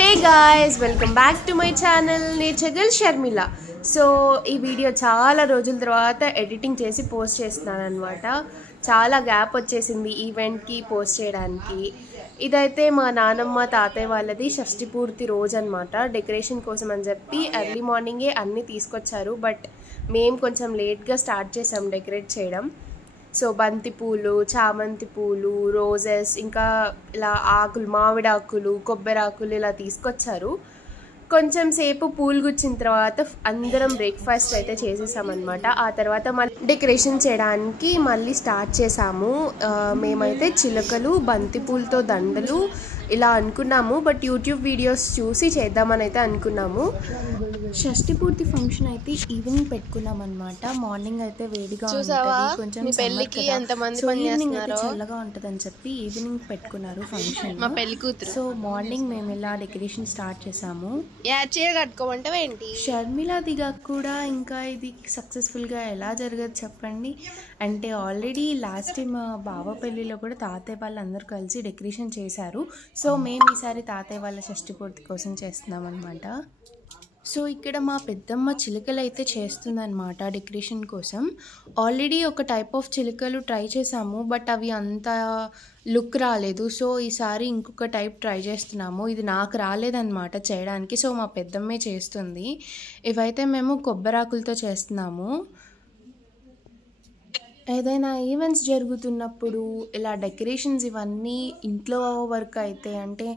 Hey guys, welcome back to my channel Nature Girl Sharmila. So ఈ video చాలా రోజుల తర్వాత ఎడిటింగ్ చేసి పోస్ట్ చేస్తున్నాను అనమాట. చాలా గ్యాప్ వచ్చేసింది ఈవెంట్కి పోస్ట్ చేయడానికి. ఇదైతే మా నానమ్మ తాతయ్య వాళ్ళది షష్ఠి పూర్తి రోజు అనమాట. డెకరేషన్ కోసం అని చెప్పి ఎర్లీ మార్నింగే అన్నీ తీసుకొచ్చారు. బట్ మేము కొంచెం లేట్గా స్టార్ట్ చేసాం డెకరేట్ చేయడం. సో బంతి పూలు, చామంతి పూలు, రోజెస్, ఇంకా ఇలా ఆకులు, మామిడి ఆకులు, కొబ్బరి ఆకులు ఇలా తీసుకొచ్చారు. కొంచెం సేపు పూలు గుచ్చిన తర్వాత అందరం బ్రేక్ఫాస్ట్ అయితే చేసేసామన్నమాట. ఆ తర్వాత మళ్ళీ డెకరేషన్ చేయడానికి మళ్ళీ స్టార్ట్ చేసాము. మేమైతే చిలకలు, బంతి పూలతో దండలు ఇలా అనుకున్నాము. బట్ యూట్యూబ్ వీడియోస్ చూసి చేద్దామని అయితే అనుకున్నాము. షష్ఠి పూర్తి ఫంక్షన్ అయితే ఈవినింగ్ పెట్టుకున్నాం అనమాట. మార్నింగ్ అయితే వేడిగా ఉంటుంది, కొంచెం చల్లగా ఉంటుందని చెప్పి ఈవినింగ్ పెట్టుకున్నారు ఫంక్షన్. సో మార్నింగ్ మేము ఇలా డెకరేషన్ స్టార్ట్ చేసాము. షర్మిల దిగా కూడా ఇంకా ఇది సక్సెస్ఫుల్గా ఎలా జరగదు చెప్పండి. అంటే ఆల్రెడీ లాస్ట్ టైం బావ పెళ్ళిలో కూడా తాతయ్య వాళ్ళు అందరూ కలిసి డెకరేషన్ చేశారు. సో మేము ఈసారి తాతయ్య వాళ్ళ షష్ఠి పూర్తి కోసం చేస్తున్నాం అనమాట. సో ఇక్కడ మా పెద్దమ్మ చిలుకలు అయితే చేస్తుందన్నమాట డెకరేషన్ కోసం. ఆల్రెడీ ఒక టైప్ ఆఫ్ చిలుకలు ట్రై చేసాము, బట్ అవి అంత లుక్ రాలేదు. సో ఈసారి ఇంకొక టైప్ ట్రై చేస్తున్నాము. ఇది నాకు రాలేదన్నమాట చేయడానికి, సో మా పెద్దమ్మే చేస్తుంది. ఇవైతే మేము కొబ్బరాకులతో చేస్తున్నాము. ఏదైనా ఈవెంట్స్ జరుగుతున్నప్పుడు ఇలా డెకరేషన్స్ ఇవన్నీ ఇంట్లో వర్క్ అయితే, అంటే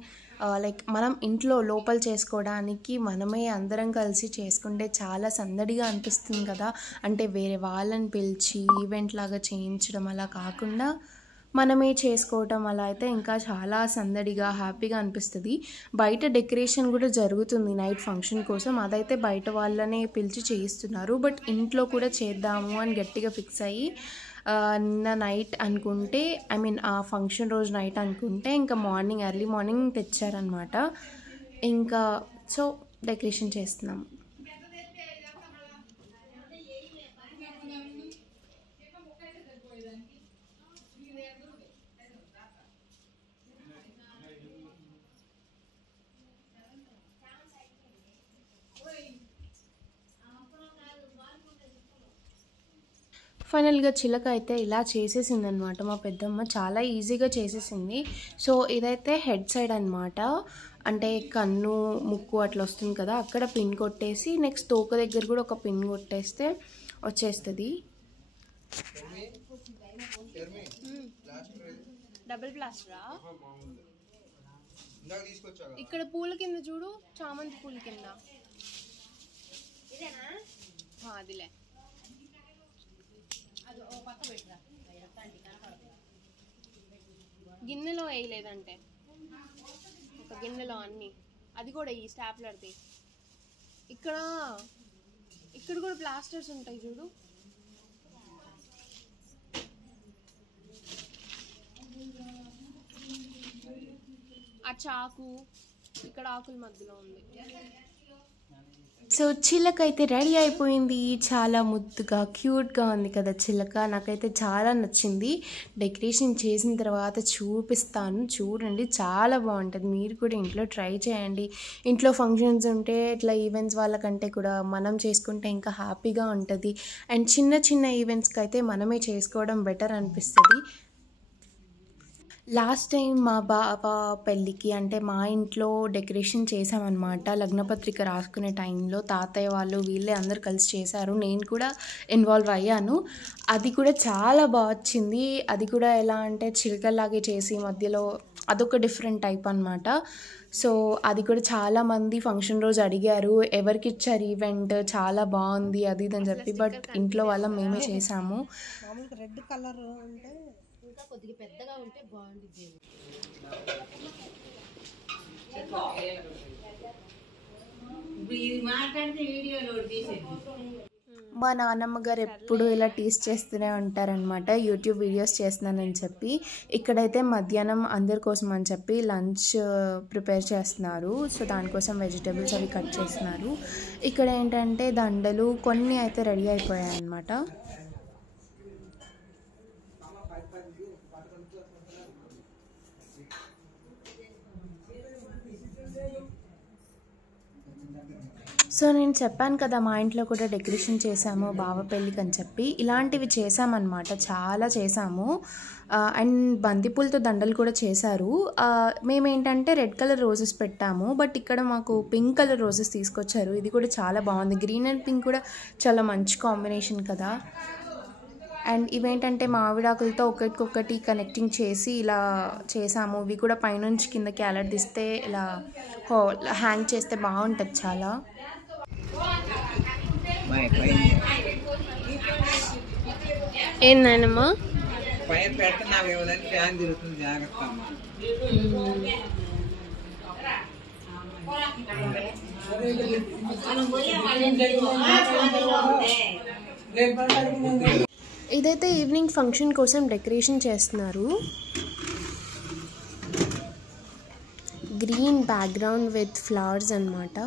లైక్ మనం ఇంట్లో లోపల చేసుకోవడానికి మనమే అందరం కలిసి చేసుకుంటే చాలా సందడిగా అనిపిస్తుంది కదా. అంటే వేరే వాళ్ళని పిలిచి ఈవెంట్ లాగా చేయించడం అలా కాకుండా మనమే చేసుకోవటం అలా అయితే ఇంకా చాలా సందడిగా హ్యాపీగా అనిపిస్తుంది. బయట డెకరేషన్ కూడా జరుగుతుంది నైట్ ఫంక్షన్ కోసం, అదైతే బయట వాళ్ళనే పిలిచి చేయిస్తున్నారు. బట్ ఇంట్లో కూడా చేద్దాము అని గట్టిగా ఫిక్స్ అయ్యి నిన్న నైట్ అనుకుంటే, ఐ మీన్ ఆ ఫంక్షన్ రోజు నైట్ అనుకుంటే ఇంకా మార్నింగ్ ఎర్లీ మార్నింగ్ తెచ్చారనమాట. ఇంకా సో డెకరేషన్ చేస్తున్నాము. ఫైనల్గా చిలక అయితే ఇలా చేసేసింది అనమాట మా పెద్దమ్మ. చాలా ఈజీగా చేసేసింది. సో ఇదైతే హెడ్ సైడ్ అనమాట. అంటే కన్ను, ముక్కు అట్లా వస్తుంది కదా, అక్కడ పిన్ కొట్టేసి నెక్స్ట్ తోక దగ్గర కూడా ఒక పిన్ కొట్టేస్తే వచ్చేస్తుంది. డబుల్ ప్లాస్టరా? ఇక్కడ పూల కింద చూడు, చామంతి పూల కింద అదిలే. గిన్నెలో వేయలేదంటే ఒక గిన్నెలో అన్ని, అది కూడా ఈ స్టాప్లర్ది. ఇక్కడ కూడా ప్లాస్టర్స్ ఉంటాయి చూడు. ఆ చాకు ఇక్కడ ఆకుల మధ్యలో ఉంది. సో చిలక అయితే రెడీ అయిపోయింది. చాలా ముద్దుగా క్యూట్గా ఉంది కదా చిలక. నాకైతే చాలా నచ్చింది. డెకరేషన్ చేసిన తర్వాత చూపిస్తాను, చూడండి, చాలా బాగుంటుంది. మీరు కూడా ఇంట్లో ట్రై చేయండి. ఇంట్లో ఫంక్షన్స్ ఉంటే ఇట్లా ఈవెంట్స్ వాళ్ళకంటే కూడా మనం చేసుకుంటే ఇంకా హ్యాపీగా ఉంటుంది. అండ్ చిన్న చిన్న ఈవెంట్స్కి అయితే మనమే చేసుకోవడం బెటర్ అనిపిస్తుంది. లాస్ట్ టైం మా బావ పెళ్ళికి అంటే మా ఇంట్లో డెకరేషన్ చేసామన్నమాట. లగ్నపత్రిక రాసుకునే టైంలో తాతయ్య వాళ్ళు వీళ్ళే అందరు కలిసి చేశారు. నేను కూడా ఇన్వాల్వ్ అయ్యాను. అది కూడా చాలా బాగా వచ్చింది. అది కూడా ఎలా అంటే చిలకల్లాగే చేసి మధ్యలో అదొక డిఫరెంట్ టైప్ అనమాట. సో అది కూడా చాలామంది ఫంక్షన్ రోజు అడిగారు, ఎవరికి ఇచ్చారు ఈవెంట్, చాలా బాగుంది అది ఇది అని చెప్పి. బట్ ఇంట్లో వాళ్ళం మేమే చేసాము. రెడ్ కలర్ అంటే ఇంకా కొద్దిగా పెద్దగా ఉంటే బాగుంటుంది. మా నాన్నమ్మ గారు ఎప్పుడు ఇలా టీస్ చేస్తూనే ఉంటారనమాట, యూట్యూబ్ వీడియోస్ చేస్తున్నానని చెప్పి. ఇక్కడైతే మధ్యాహ్నం అందరి కోసం అని చెప్పి లంచ్ ప్రిపేర్ చేస్తున్నారు. సో దానికోసం వెజిటేబుల్స్ అవి కట్ చేస్తున్నారు. ఇక్కడ ఏంటంటే దండలు కొన్ని అయితే రెడీ అయిపోయాయి అన్నమాట. సో నేను చెప్పాను కదా మా ఇంట్లో కూడా డెకరేషన్ చేసాము బావ పెళ్ళికి అని చెప్పి. ఇలాంటివి చేసామన్నమాట, చాలా చేసాము. అండ్ బంతిపూలతో దండలు కూడా చేశారు. మేమేంటంటే రెడ్ కలర్ రోజెస్ పెట్టాము, బట్ ఇక్కడ మాకు పింక్ కలర్ రోజెస్ తీసుకొచ్చారు. ఇది కూడా చాలా బాగుంది. గ్రీన్ అండ్ పింక్ కూడా చాలా మంచి కాంబినేషన్ కదా. అండ్ ఇవేంటంటే మామిడాకులతో ఒకటికొకటి కనెక్టింగ్ చేసి ఇలా చేసాము. ఇవి కూడా పైనుంచి కిందకి అలర్దిస్తే ఇలా హ్యాంగ్ చేస్తే బాగుంటుంది చాలా. ఏందమ్మా ఇదైతే ఈవినింగ్ ఫంక్షన్ కోసం డెకరేషన్ చేస్తున్నారు. గ్రీన్ బ్యాక్గ్రౌండ్ విత్ ఫ్లవర్స్ అన్నమాట.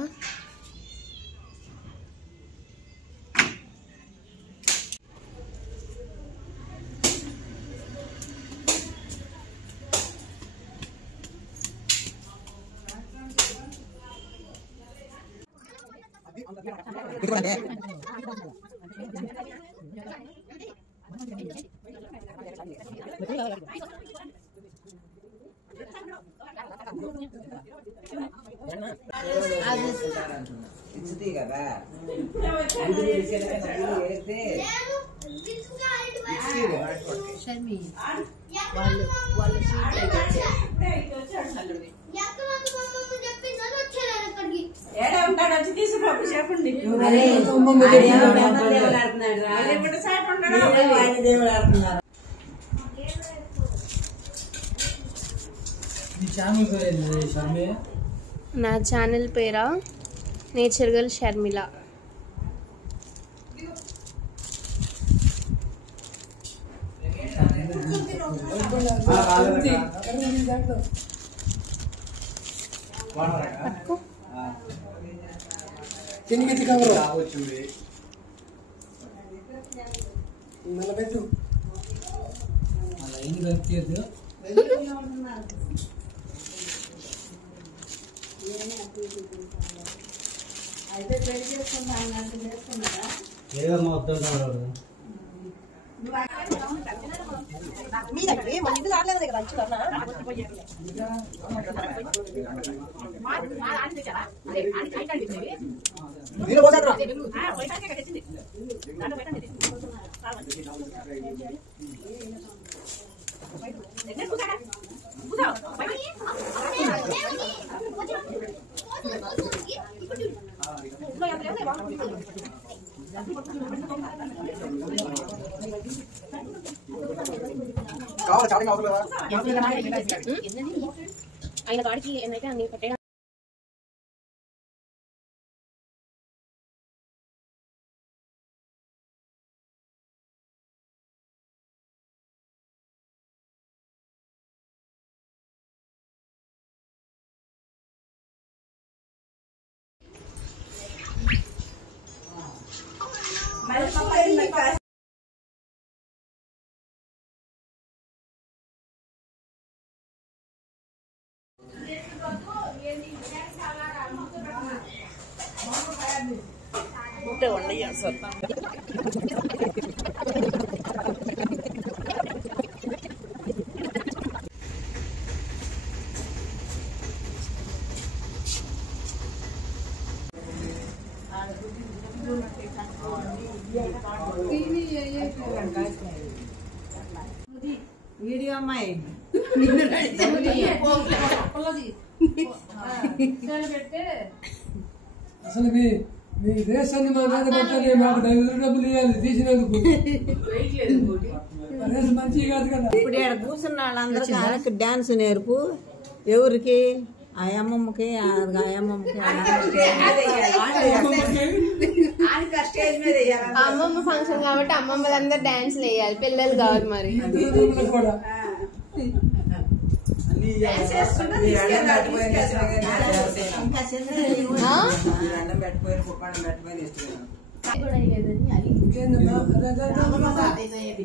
నా ఛానల్ పేరా నేచర్ గర్ల్ షర్మిల. ఆయన కాడికి ఏంటంటే అన్ని పెట్టేయడం. వీడియో అమ్మాయి అసలు మీ రేషన్ మా మీద పెట్టాలి, మాకు డబ్బులు ఇవ్వాలి తీసినందుకు. రేషన్ మంచిగా కాదు కదా. ఇప్పుడు ఇక్కడ కూర్చున్న వాళ్ళందరికీ ఆయనకి డాన్స్ నేర్పు. ఎవరికి? ఆ అమ్మమ్మకి, ఆ అమ్మమ్మకి, అమ్మమ్మ ఫంక్షన్ కాబట్టి అమ్మమ్మలందరూ డాన్స్ వేయాలి, పిల్లలు కావాలి మరి. కూడా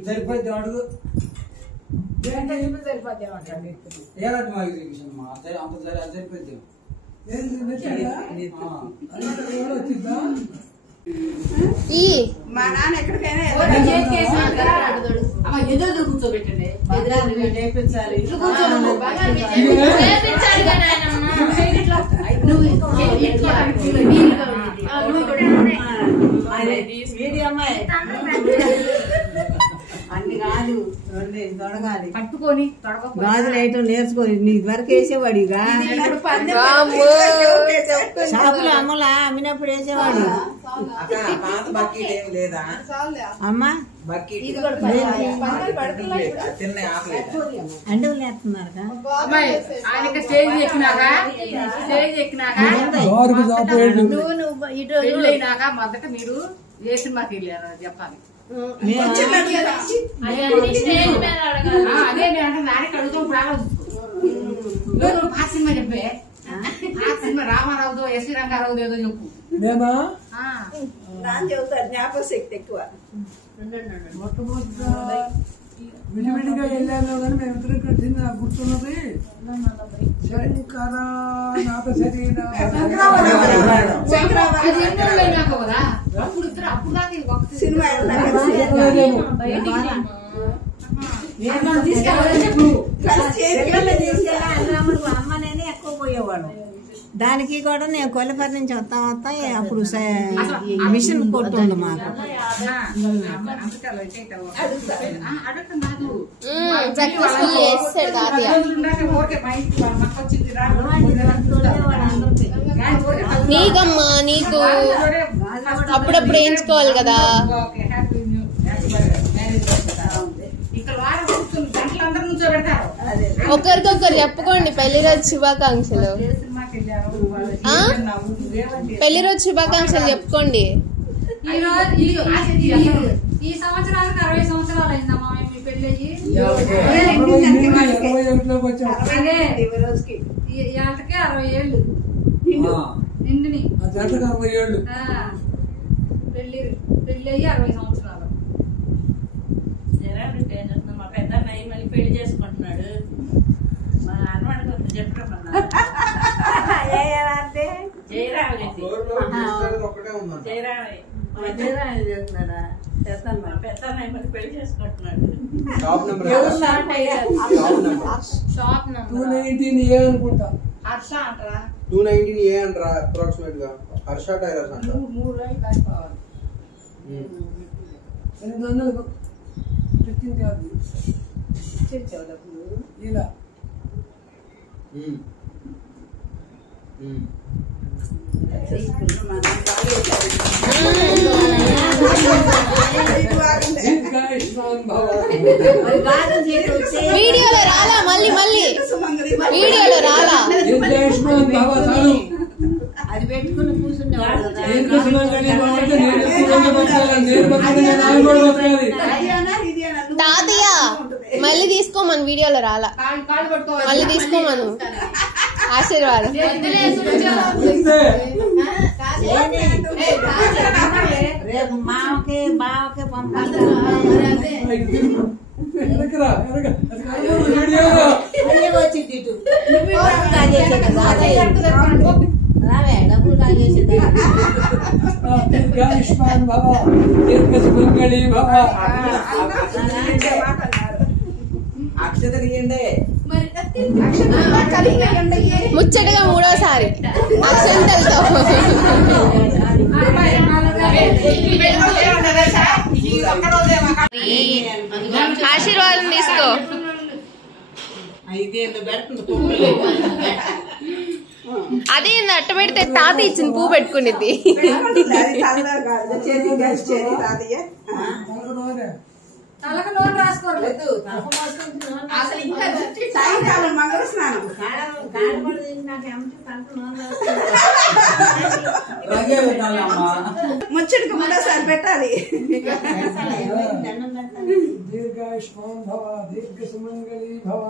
సరిపోద్ది అడుగు సరిపోద్ది. వచ్చిందా మా నాన్న ఎక్కడికైనా ఎదురు కూర్చోబెట్టండి నేర్పించాలి అన్ని కాదు తొడగాలి పట్టుకొని గాజులు వేయటం నేర్చుకోని నీ వరకు వేసేవాడు ఇక షాపులో అమ్మలా అమ్మినప్పుడు వేసేవాడు అమ్మా అండవులు వేస్తున్నారు ఆయనకి స్టేజ్ ఎక్కినాక పెళ్ళైనాక మొదట మీరు ఏ సినిమాకి వెళ్ళారు చెప్పాలి అదే నేను నాన్నకి అడుగుతాం ఇప్పుడు ఆ సినిమా చెప్పే ఆ సినిమా రామారావుదో ఎస్వి రంగారావుదో ఏదో చెప్పు మేమా చెబుతారు జ్ఞాపక శక్తి ఎక్కువ విడివిడిగా వెళ్ళాను కానీ మేము ఇద్దరు కలిసి నాకు గుర్తున్నది శంకర నాథ శరీర అమ్మనేనే ఎక్కువ పోయేవాడు దానికి కూడా నేను కొల్లిపరి నుంచి వస్తా అప్పుడు మిషన్ కొట్టుండు మాకు నీకమ్మా నీకు అప్పుడప్పుడు వేయించుకోవాలి కదా. ఒకరికొకరు చెప్పుకోండి పెళ్లి రోజు శుభాకాంక్షలు. పెళ్లి రోజు శుభాకాంక్షలు చెప్పుకోండి. ఈ సంవత్సరానికి 60 సంవత్సరాలు అయిందమ్మా మీ పెళ్లి ఇవాళకి 60 ఏళ్ళు నిండుని పెళ్లి అయ్యి 60 సంవత్సరాలు. మా పెద్ద అన్నయ్య మళ్ళీ పెళ్లి చేసుకుంటున్నాడు. మా అన్నవాడికి వద్ద చెప్పుకోమన్నా పెద్ద అన్నయ్య మళ్ళీ పెళ్లి చేసుకుంటున్నాడు. షాప్ నంబర్ 219 ఏ అనుకుంటా. హర్ష అంటారా 219 ఏ అంటారా అప్రాక్సిమేట్ గా. హర్ష టైలర్స్ అంట. 3 లైన్ దాటిపోవాలి. 800 పెట్టింది కాదు ఇలా వీడియోలో రాలా మళ్ళీ వీడియోలో రాలా. అది పెట్టుకుని కూర్చునేవాడు. తాతయ్య మళ్ళీ తీసుకోమను, వీడియోలో రాలా మళ్ళీ తీసుకోమను. ఆశీర్వాదం. రేపు మావకే బావకే పంపాలి. వచ్చింది ఇటు రావే డబ్బులు కాజేసేది. ముచ్చటగా 3వసారి అక్షంతలతో ఆశీర్వాదం తీసుకో. అదే అట్ట పెడితే తాత ఇచ్చిన పువ్వు పెట్టుకునేది. తలకు నోట్ రాసుకోలేదు. అసలు ఇంకా సాయంకాలం మంగళ స్నానం ముచ్చటికి మూడోసారి పెట్టాలి. దీర్ఘాయుష్మాన్ భవ దీర్ఘ సుమంగళీ భవ.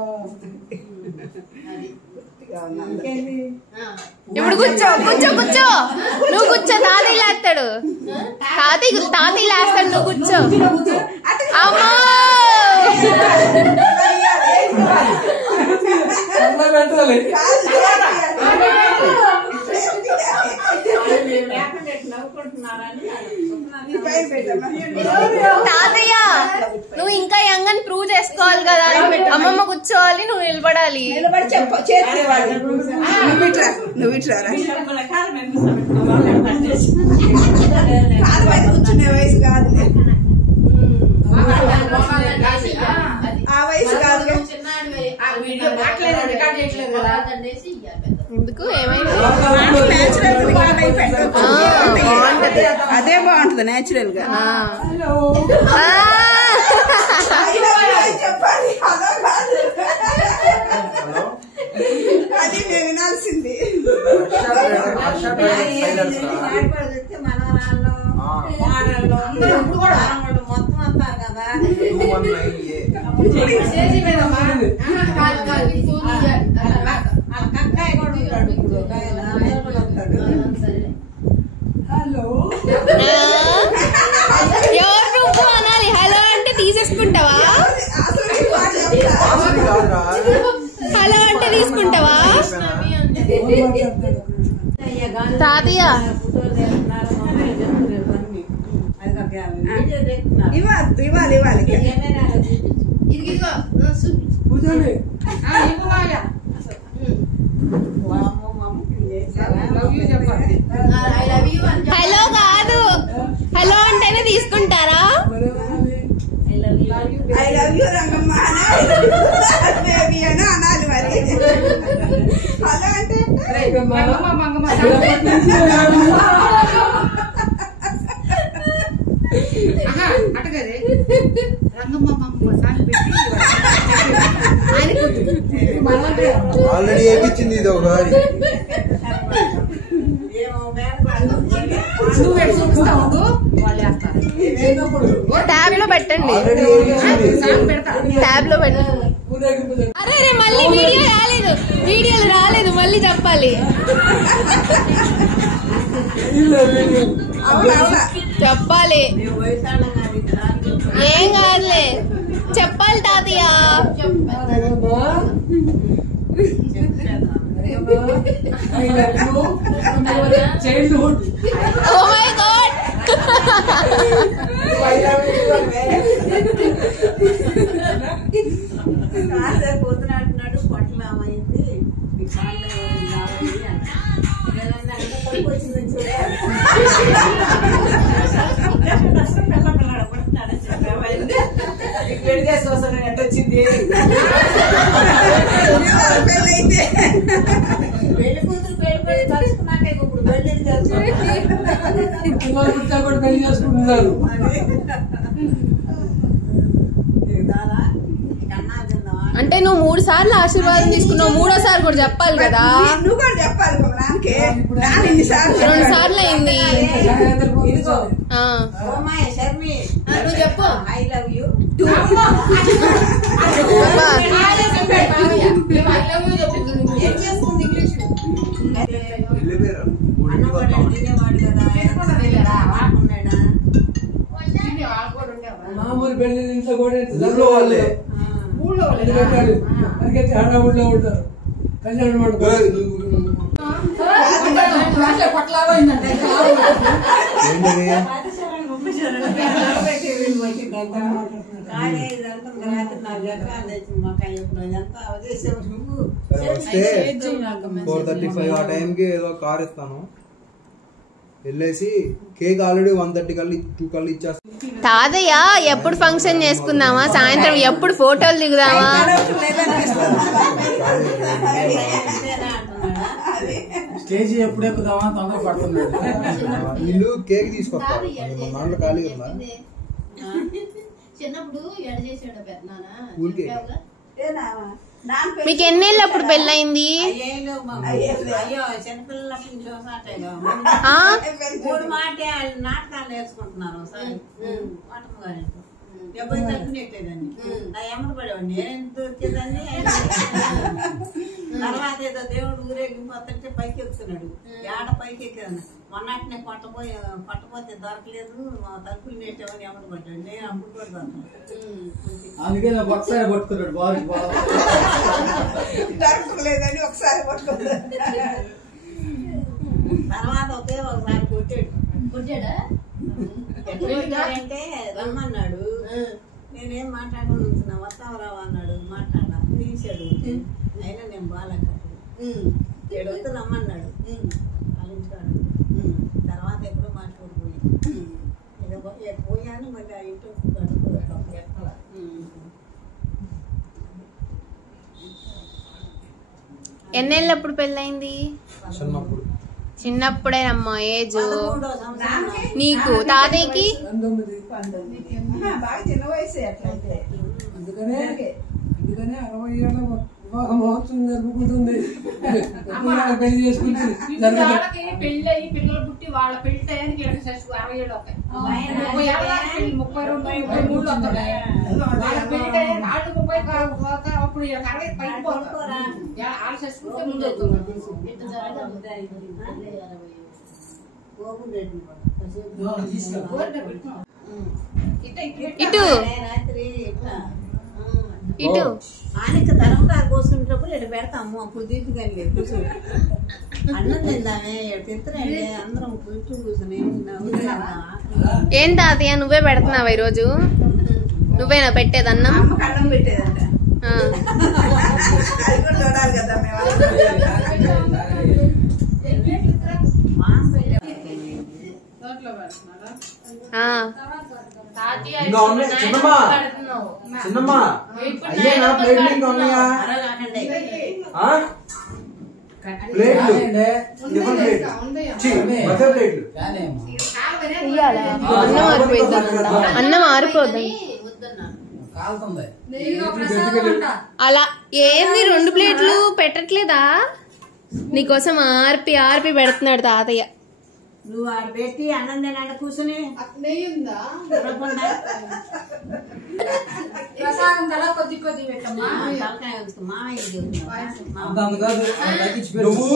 ఇప్పుడు కూర్చో నువ్వు కూర్చో. తాతయ్య లేస్తాడు, తాతయ్య లేస్తాడు, నువ్వు కూర్చో. అమ్మా పెట్టాలి. తాతయ్య నువ్వు ఇంకా యంగ్ అని ప్రూవ్ చేసుకోవాలి కదా. అమ్మమ్మ కూర్చోవాలి, నువ్వు నిలబడాలి. నువ్వు కూర్చునే వయసు కాదు, ఆ వయసు కాదు. ఎందుకు ఏమైంది? అదే బాగుంటది నేచురల్ గా. అది మేము వినాల్సింది. మనవరాళ్ళు మొత్తం అంతా కదా. కక్కాయ కూడా ఉంటాడు ఇప్పుడు. ఎవరు నువ్వు అనాలి? హలో అంటే తీసేసుకుంటావా? హలో అంటే తీసుకుంటావా? తాతయ్య ఇవ్వాలి ఇవ్వాలి. హలో కాదు, హలో అంటేనే తీసుకుంటారా? I love you Rangamma baby అని అనాలి మరి. హలో అంటే అటగదే రంగమ్మ ఆల్రెడీ వేయించింది ఇది ఒకసారి. ట్యాబ్ లో పెట్టండి, ట్యాబ్ లో పెట్టండి. అరే రే మళ్ళీ వీడియోలు రాలేదు మళ్ళీ చెప్పాలి. చెప్పాలి ఏం కాదులే, చెప్పాలి తాతయ్య. చైల్డ్హుడ్. Oh my god. పోతున్నట్టున్నాడు. పొట్టలు అమైంది వచ్చింది చూడాలి. పెళ్లి చేసుకోసం ఎట్టొచ్చింది. పెళ్ళైతే పెళ్లి కూతురు పెళ్లి కలుసుకున్నాక ఇప్పుడు పెళ్లి పెళ్లి చేసుకుంటున్నారు. అంటే నువ్వు 3 సార్లు ఆశీర్వాదం తీసుకున్నావు, 3వ సారి కూడా చెప్పాలి కదా. నువ్వు కూడా చెప్పాలి. 2 సార్లు అయింది. నువ్వు చెప్పు ఐ లవ్ యూ. ఏం చేస్తుంది ఇంగ్లీష్? తినేవాడు కదా. మామూలు పెళ్లి ఇంట్లో కూడా వాళ్ళే హడావుడిలో ఉంటారు. కళ్యాణ మండపం వస్తే 4:35 ఆ టైంకి ఏదో కార్ ఇస్తాను. వెళ్ళేసి కేక్ ఆల్రెడీ 1:30 కల్లా 2 కల్లా ఇచ్చేస్తాను. తాతయ్య ఎప్పుడు ఫంక్షన్ చేసుకుందామా? సాయంత్రం ఎప్పుడు ఫోటోలు దిగుదామా? స్టేజ్ ఎప్పుడు ఎక్కుదామా తొందర పడుతున్నాడు. వీళ్ళు కేక్ తీసుకొస్తారు. దాంట్లో ఖాళీ ఉందా? చిన్నప్పుడు ఎడ చేసాడు పెద్దనాన్న. ఊరికే మీకు ఎన్నేళ్ళు అప్పుడు పెళ్ళయింది? అయ్యో చిన్నపిల్లలకి చూసాటేగా 3 మాట నాటకాలు నేర్చుకుంటున్నారు. డెబ్బై తక్కువ నెట్టేదాన్ని. నా ఎమ్మడి పడేవాడిని. నేను దొరికేదాన్ని. తర్వాత ఏదో దేవుడు ఊరేగిపోతుంటే పైకి ఎక్కుతున్నాడు. ఏడ పైకి ఎక్కేదాన్ని. మొన్నటినే కొట్టపోతే దొరకలేదు. తలుపులు నెట్టేవాడిని ఎమ్మడి పడ్డాడు. నేను అప్పుడు కూడా అందుకే ఒకసారి పట్టుకున్నాడు. దొరకలేదని ఒకసారి పట్టుకున్నాడు. తర్వాత ఒకసారి కొట్టాడు. అంటే రమ్మన్నాడు. నేనేం మాట్లాడకుండా వస్తావరావు అన్నాడు. మాట్లాడినా తీసాడు. అయినా నేను బాగాలేదు. ఏడొద్దు రమ్మన్నాడు. అలించాడు. తర్వాత ఎప్పుడో మాట్లాడిపోయి ఇక పోయాను. మళ్ళీ ఆ ఇంట్లో ఎన్నేళ్ళప్పుడు పెళ్ళైంది? చిన్నప్పుడేనమ్మా ఏజ్. నీకు తాతయ్యకి బాగా చిన్న వయసు అట్లయితే. అందుకనే 60 ఏళ్ళ వివాహ మహోత్సవం జరుపుకుంటుంది. పెళ్లి చేసుకుంటే పెళ్లి అయ్యి పిల్లలు పుట్టి వాళ్ళ పెళ్లి టయానికి 60 ఏళ్ళు వస్తాయి. 32 వస్తాయి. వాళ్ళ పెళ్లి టయానికి వాళ్ళు 30 అప్పుడు 60 పైకి పోతారు. వాళ్ళు చేసుకుంటే ముందు ఇటు ఇటు ఆయనకి తరంగా కోసుకునేటప్పుడు ఇక్కడ పెడతాము. అప్పుడు తీసుకెళ్ళి కూర్చొని అన్నం తిందామే తింటారండి. అందరం కూర్చొని ఏం తాతయ్య నువ్వే పెడుతున్నావా ఈరోజు? నువ్వేనా పెట్టేది అన్నం? అమ్మకి అన్నం పెట్టేదంట. అది కూడా చూడాలి కదా చిన్నమ్మా అయ్యేనా ప్లేట్లు ఇంకా ఉన్నాయా? ప్లేట్లు టిఫిన్ ప్లేట్లు అన్నం ఆరిపోయింది. అన్నం ఆరిపోద్ది. అలా ఏంది 2 ప్లేట్లు పెట్టట్లేదా? నీకోసం ఆర్పి ఆర్పి పెడుతున్నాడు తాతయ్య. నువ్వు ఆడ పెట్టి అన్నం తినాడ కూర్చుని కొద్ది కొద్ది పెట్టమ్మా. నువ్వు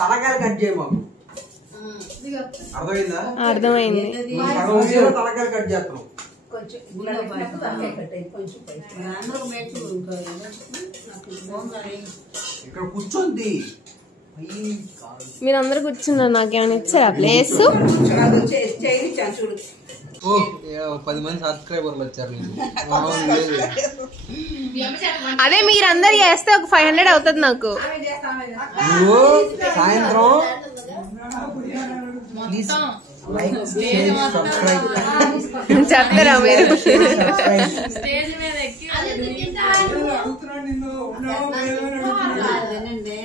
తలకాయలు కట్ చేయ మాకు. అర్థమైందా? అర్థమైంది. తలకాయలు కట్ చేస్తాం. ఇక్కడ కూర్చోండి. మీరందరూ కూర్చున్నారు. నాకేమైనా ఇచ్చారా ప్లేస్? 10 మంది సబ్స్క్రైబర్లు వచ్చారు. అదే మీరందరు చేస్తే ఒక 500 అవుతుంది నాకు. సాయంత్రం చెప్తారా మీరు?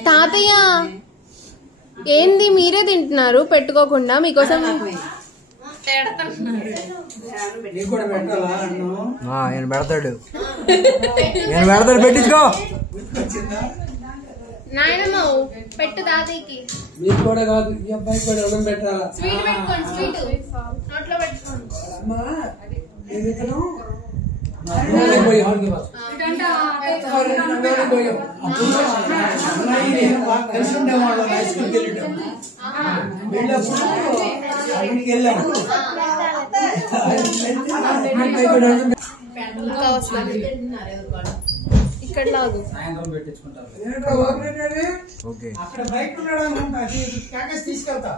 తాతయ్య ఏంది మీరే తింటున్నారు పెట్టుకోకుండా? మీకోసం ఆయన పెడతాడు. నేను పెడతాడు. పెట్టించుకో నాయనమ్మ పెట్టు తాతయ్యకి. మీకు కూడా కాదు, ఈ అబ్బాయికి కూడా అన్నం పెట్టాలా? స్వీట్ పెట్టుకోండి. స్వీట్ నోట్లో పెట్టుకోండి. ఇక్కడ లాగు. అక్కడ బైక్ తీసుకెళ్తా.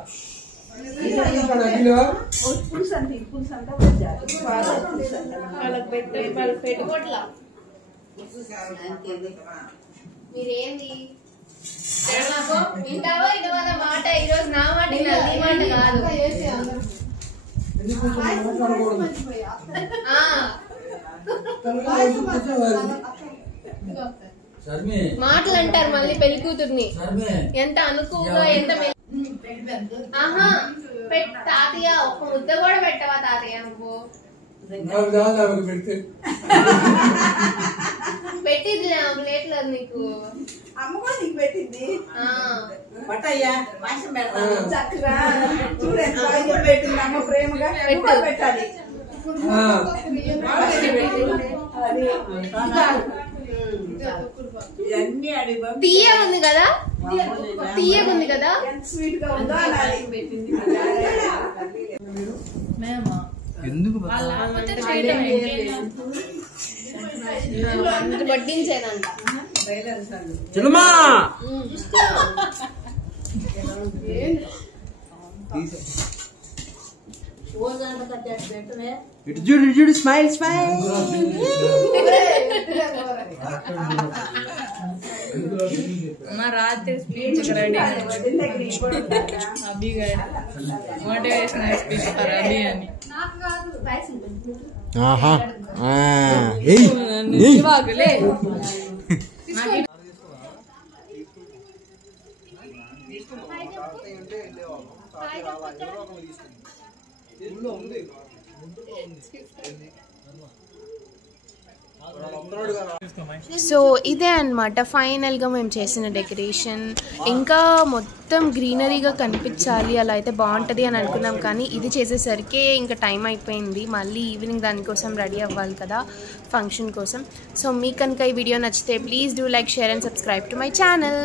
పెట్టుకోట్లా మీరేంది వింటావో ఇదవా మాట? ఈరోజు నా మాట నీ మాట కాదు. మాటలు అంటారు మళ్ళీ పెళ్లి కూతుర్ని. ఎంత అనుకువగా ఎంత ఆహా తాతయ్య ఒక ముద్ద కూడా పెట్టవా తాతయ్య? నువ్వు పెట్టింది ప్లేట్లో నీకు. అమ్మ కూడా నీకు పెట్టింది. పట్టయ్యా మాసం పెడతాను చక్కగా. చూడండి పెట్టింది అమ్మ ప్రేమగా పెట్టాలి. తీయ ఉంది కదా? తీయగా ఉంది కదా? స్వీట్ గా ఉందో పెట్టింది. ఎందుకు వడ్డించేదంట. చిన్నమ్మా ఇటు చూడు స్మైల్ స్మైల్. మా రాత్రి స్పీచ్ రెడీ అభి గారి మోటివేషనల్ స్పీచ్ ఫర్ అభి అని. సో ఇదే అన్నమాట ఫైనల్గా మేము చేసిన డెకరేషన్. ఇంకా మొత్తం గ్రీనరీగా కనిపించాలి, అలా అయితే బాగుంటుంది అని అనుకున్నాం. కానీ ఇది చేసేసరికి ఇంకా టైం అయిపోయింది. మళ్ళీ ఈవినింగ్ దానికోసం రెడీ అవ్వాలి కదా ఫంక్షన్ కోసం. సో మీకు కనుక ఈ వీడియో నచ్చితే please do like, share and subscribe to my channel.